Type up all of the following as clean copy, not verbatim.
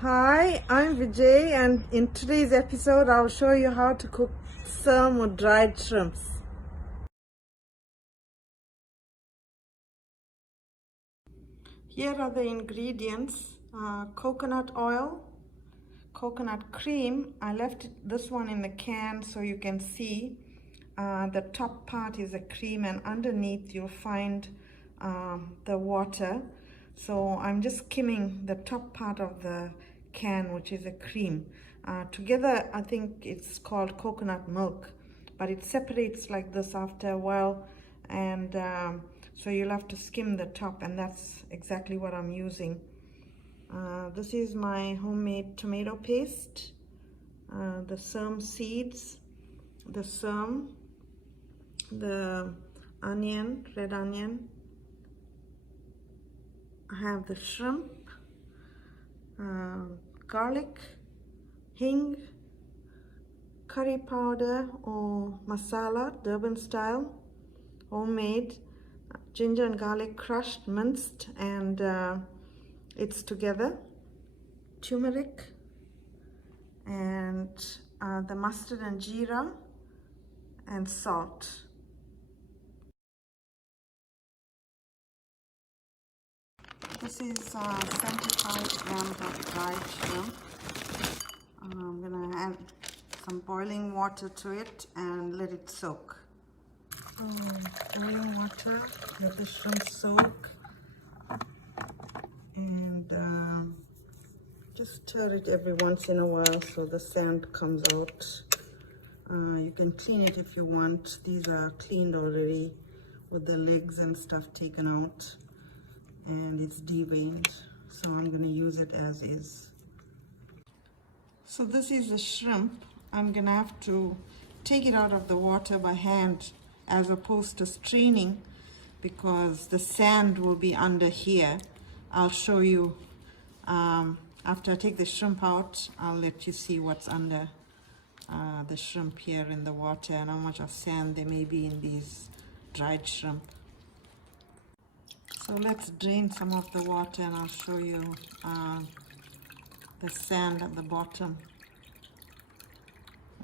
Hi, I'm Vijay, and in today's episode I'll show you how to cook Seim or dried shrimps. Here are the ingredients: coconut oil, coconut cream. I left this one in the can so you can see the top part is a cream and underneath you'll find the water. So I'm just skimming the top part of the can, which is a cream. Together I think it's called coconut milk, but it separates like this after a while, and so you'll have to skim the top, and that's exactly what I'm using. This is my homemade tomato paste, the Seim seeds, the Seim, the onion, red onion. I have the shrimp, garlic, hing, curry powder or masala, Durban style, homemade, ginger and garlic crushed, minced, and it's together, turmeric, and the mustard and jeera, and salt. This is 75 grams of dried shrimp. I'm gonna add some boiling water to it and let it soak. Boiling water, let the shrimp soak, and just stir it every once in a while so the sand comes out. You can clean it if you want. These are cleaned already with the legs and stuff taken out, and it's deveined, so I'm going to use it as is. So this is the shrimp. I'm going to have to take it out of the water by hand as opposed to straining, because the sand will be under here. I'll show you after I take the shrimp out. I'll let you see what's under the shrimp here in the water and how much of sand there may be in these dried shrimp. So let's drain some of the water and I'll show you the sand at the bottom.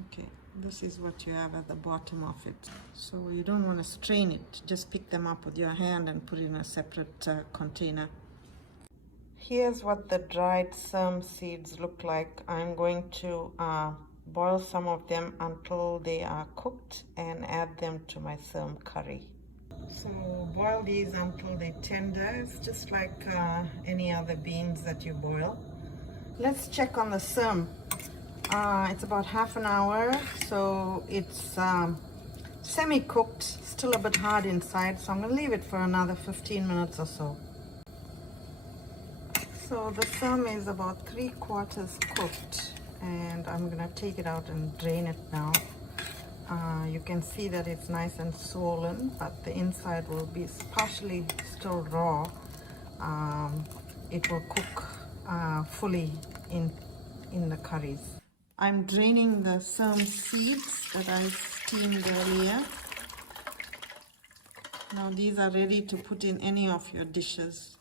Okay, this is what you have at the bottom of it. So you don't want to strain it, just pick them up with your hand and put it in a separate container. Here's what the dried Seim seeds look like. I'm going to boil some of them until they are cooked and add them to my Seim curry. So boil these until they're tender. It's just like any other beans that you boil. Let's check on the Seim. It's about half an hour, so it's semi-cooked, still a bit hard inside, so I'm going to leave it for another 15 minutes or so. So the Seim is about 3/4 cooked, and I'm going to take it out and drain it now. You can see that it's nice and swollen, but the inside will be partially still raw. It will cook fully in the curries. I'm draining the Seim seeds that I steamed earlier. Now these are ready to put in any of your dishes.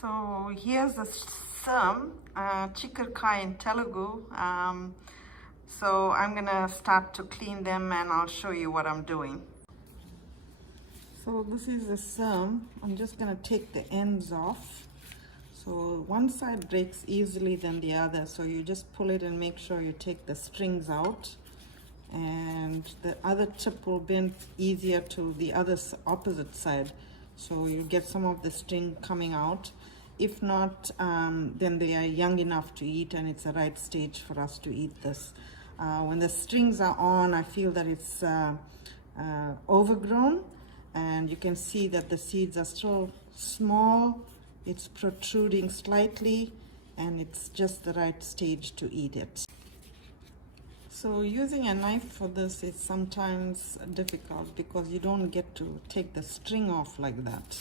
So here's the Seim, chikurkai in Telugu. So I'm gonna start to clean them and I'll show you what I'm doing. So this is the Seim. I'm just gonna take the ends off. So one side breaks easily than the other, so you just pull it and make sure you take the strings out, and the other tip will bend easier to the other opposite side, so you get some of the string coming out. If not, then they are young enough to eat and it's the right stage for us to eat this. When the strings are on, I feel that it's overgrown, and you can see that the seeds are still small. It's protruding slightly, and it's just the right stage to eat it. So using a knife for this is sometimes difficult because you don't get to take the string off like that.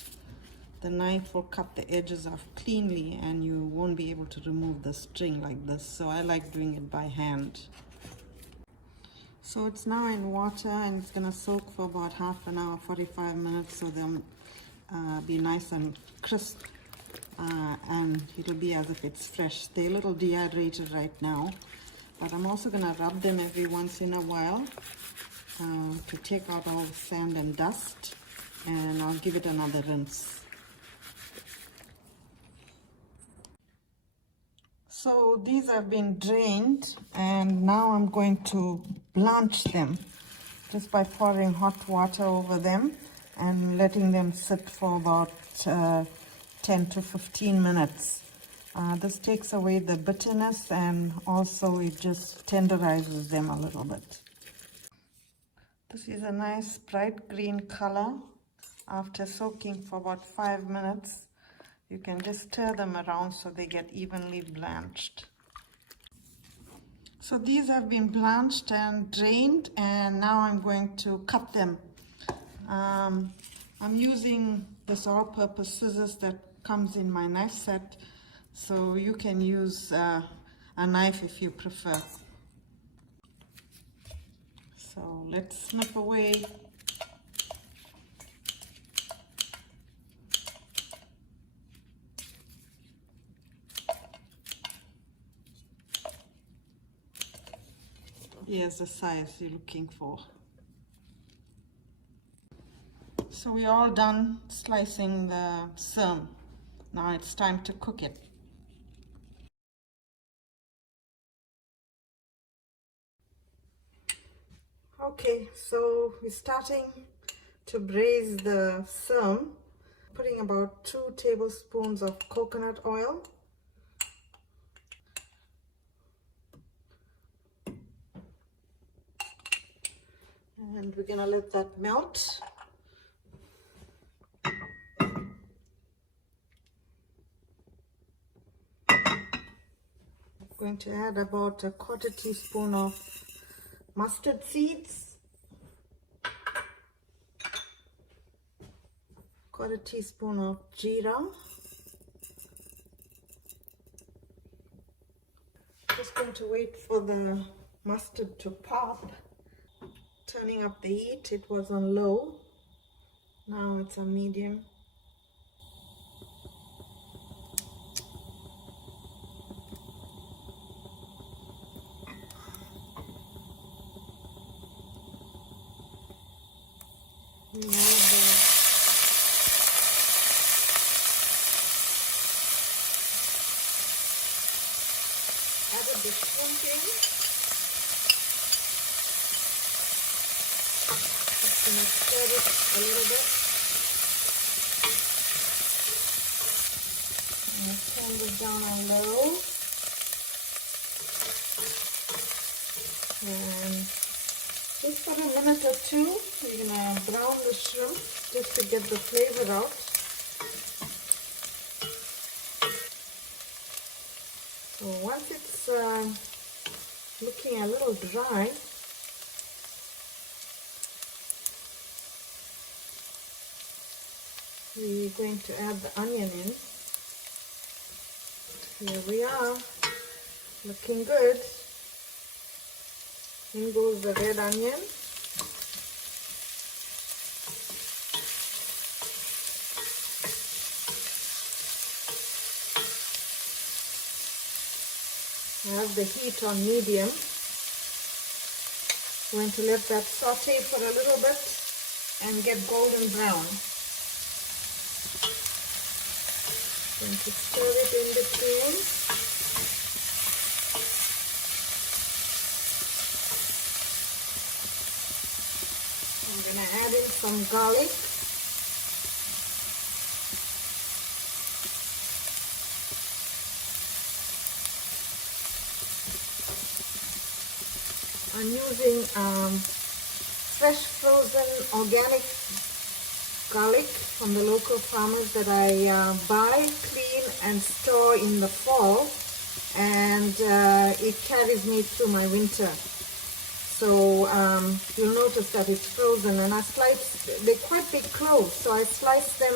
The knife will cut the edges off cleanly and you won't be able to remove the string like this. So I like doing it by hand. So it's now in water and it's gonna soak for about half an hour, 45 minutes, so they'll be nice and crisp and it'll be as if it's fresh. They're a little dehydrated right now, but I'm also going to rub them every once in a while to take out all the sand and dust, and I'll give it another rinse. So these have been drained, and now I'm going to blanch them just by pouring hot water over them and letting them sit for about 10 to 15 minutes. This takes away the bitterness, and also it just tenderizes them a little bit. This is a nice bright green color. After soaking for about 5 minutes, you can just stir them around so they get evenly blanched. So these have been blanched and drained, and now I'm going to cut them. I'm using this all-purpose scissors that comes in my knife set, so you can use a knife if you prefer. So let's snip away. Here's the size you're looking for. So we're all done slicing the seim. Now it's time to cook it. Okay, so we're starting to braise the seim, putting about 2 tablespoons of coconut oil. And we're gonna let that melt. I'm going to add about 1/4 teaspoon of mustard seeds, 1/4 teaspoon of jeera. Just going to wait for the mustard to pop. Turning up the heat, it was on low, now it's on medium. We added the shrimping. Just gonna stir it a little bit. And turn this down on low. And just for a minute or two, we're gonna brown the shrimp just to get the flavor out. So once it's looking a little dry, we're going to add the onion in. Here we are, looking good. In goes the red onion. I have the heat on medium. I'm going to let that saute for a little bit and get golden brown. Going to stir it in between. I'm going to add in some garlic. I'm using fresh frozen organic garlic from the local farmers that I buy, clean and store in the fall, and it carries me through my winter. So you'll notice that it's frozen, and I slice, they're quite big cloves, so I slice them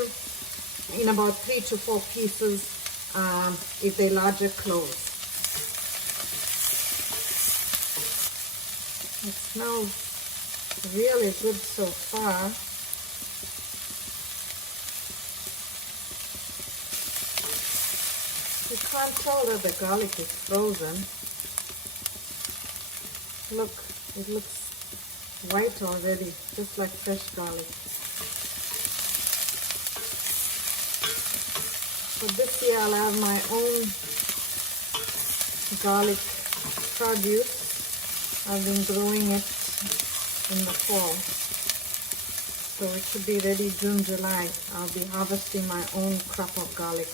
in about 3 to 4 pieces if they're larger cloves. It smells really good so far. You can't tell that the garlic is frozen. Look, it looks white already, just like fresh garlic. So this year I'll have my own garlic produce. I've been growing it in the fall. So it should be ready June, July. I'll be harvesting my own crop of garlic.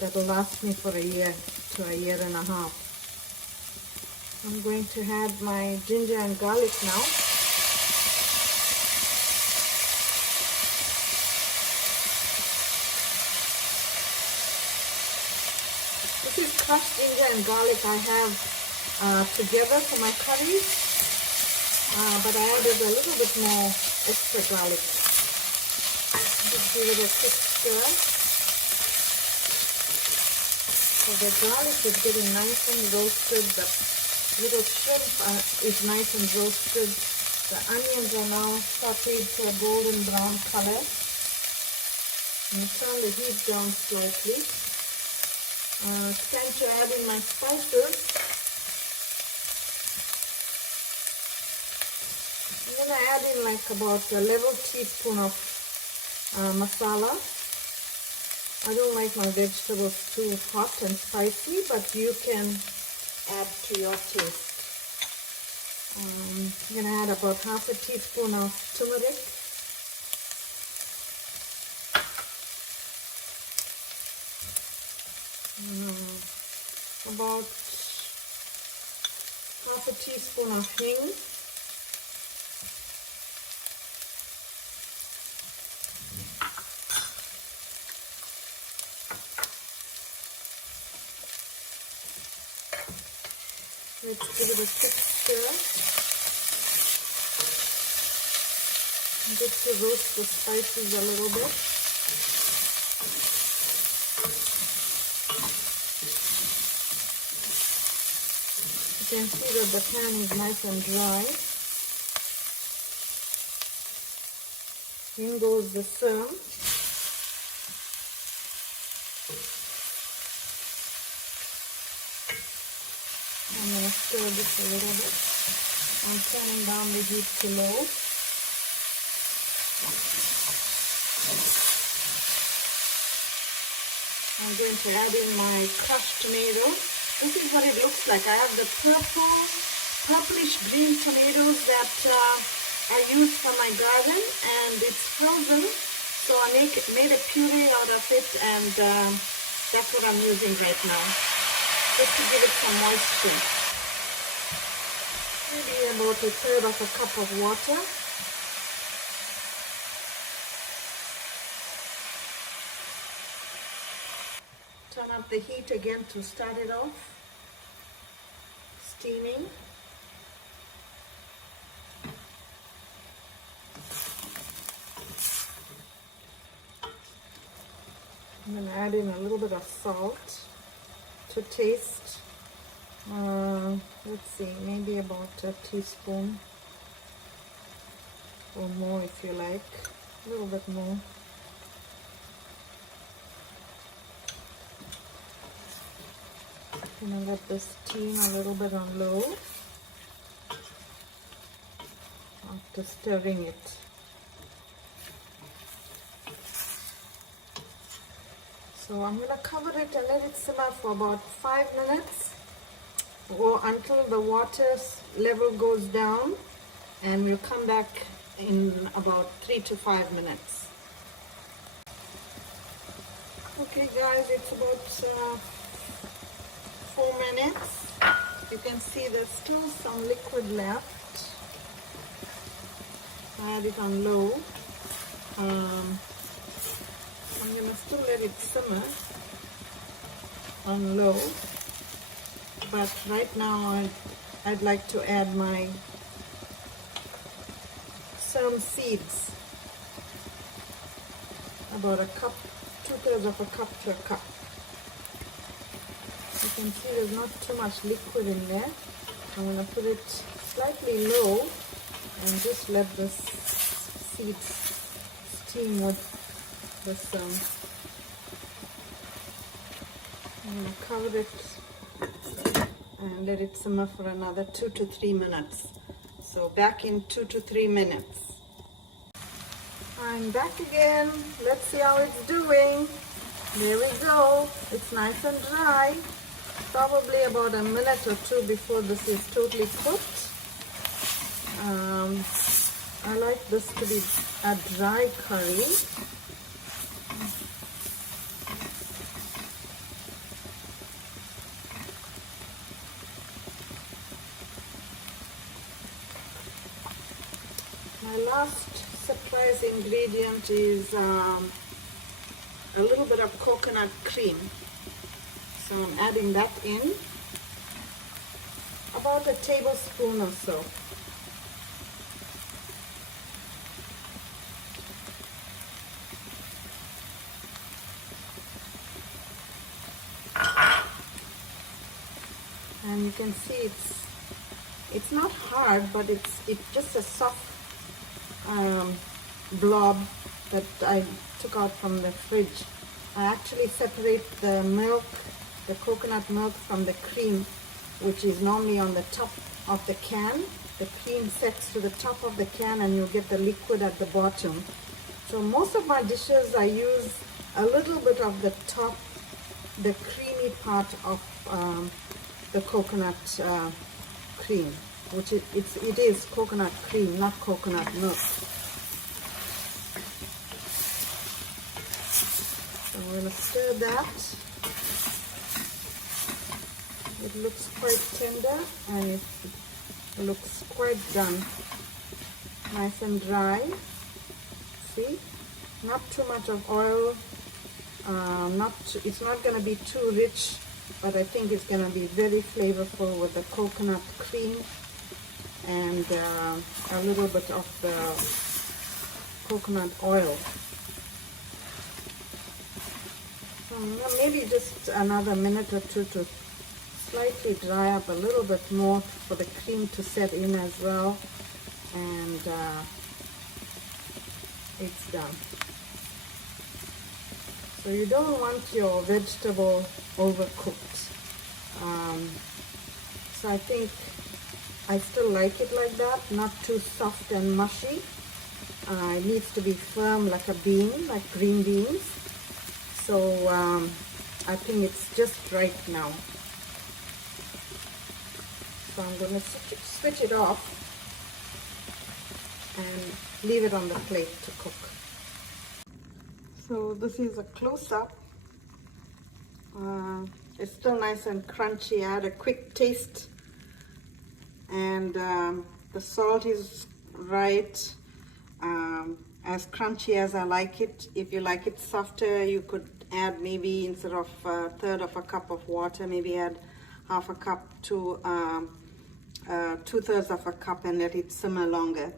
That'll last me for a year to a year and a half. I'm going to add my ginger and garlic now. This is crushed ginger and garlic I have together for my curries, but I added a little bit more extra garlic. Just give it a quick stir. So the garlic is getting nice and roasted. The little shrimp is nice and roasted. The onions are now sauteed to a golden brown color. And turn the heat down slightly. It's time to add in my spices. I'm going to add in like about a level teaspoon of masala. I don't like my vegetables too hot and spicy, but you can add to your taste. I'm going to add about half a teaspoon of turmeric. About half a teaspoon of hing. Let's give it a quick stir. Just to roast the spices a little bit. You can see that the pan is nice and dry. In goes the Seim. I'm going to stir this a little bit. I'm turning down the heat to low. I'm going to add in my crushed tomato. This is what it looks like. I have the purplish green tomatoes that I use for my garden, and it's frozen. So I made a puree out of it, and that's what I'm using right now, just to give it some moisture. Maybe about a third of a cup of water. Turn up the heat again to start it off. Steaming. I'm going to add in a little bit of salt to taste. Let's see, maybe about a teaspoon or more if you like. A little bit more. I'm going to let this steam a little bit on low after stirring it. So I'm going to cover it and let it simmer for about 5 minutes or until the water level goes down, and we'll come back in about 3 to 5 minutes. Okay guys, it's about 4 minutes. You can see there's still some liquid left. I had it on low. I'm going to still let it simmer on low, but right now I'd like to add my Seim seeds, about a cup, 2/3 of a cup to a cup. You can see there's not too much liquid in there. I'm going to put it slightly low and just let the seeds steam with the Seim. I'm going to cover it and let it simmer for another 2 to 3 minutes. So back in 2 to 3 minutes. I'm back again. Let's see how it's doing. There we go. It's nice and dry. Probably about a minute or two before this is totally cooked. I like this to be a dry curry. My last surprise ingredient is a little bit of coconut cream. So I'm adding that in, about a tablespoon or so. And you can see it's not hard, but it's just a soft blob that I took out from the fridge. I actually separate the milk, the coconut milk, from the cream, which is normally on the top of the can. The cream sets to the top of the can and you get the liquid at the bottom. So most of my dishes I use a little bit of the top, the creamy part of the coconut cream, which it is coconut cream, not coconut milk. So I'm going to stir that. It looks quite tender and it looks quite done. Nice and dry. See? Not too much of oil. It's not going to be too rich, but I think it's going to be very flavorful with the coconut cream and a little bit of the coconut oil. So maybe just another minute or two to slightly dry up a little bit more for the cream to set in as well, and it's done. So you don't want your vegetable overcooked. So I think I still like it like that, not too soft and mushy. It needs to be firm like a bean, like green beans. So I think it's just right now. So I'm going to switch it off and leave it on the plate to cook. So this is a close-up. It's still nice and crunchy. I had a quick taste and the salt is right, as crunchy as I like it. If you like it softer, you could add maybe, instead of a third of a cup of water, maybe add half a cup to 2/3 of a cup and let it simmer longer.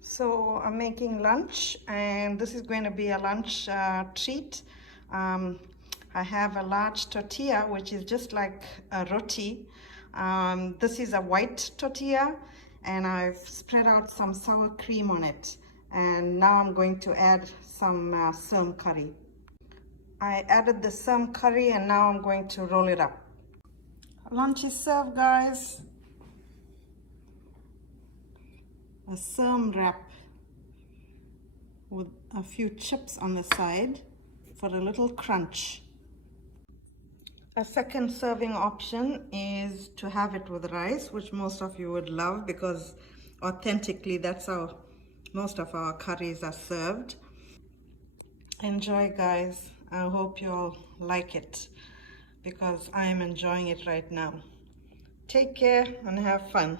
So I'm making lunch, and this is going to be a lunch treat. I have a large tortilla, which is just like a roti. This is a white tortilla, and I've spread out some sour cream on it. And now I'm going to add some Seim curry. I added the Seim curry, and now I'm going to roll it up. Lunch is served, guys. A Seim wrap with a few chips on the side for a little crunch. A second serving option is to have it with rice, which most of you would love because authentically that's how most of our curries are served. Enjoy, guys. I hope you'll like it because I am enjoying it right now. Take care and have fun.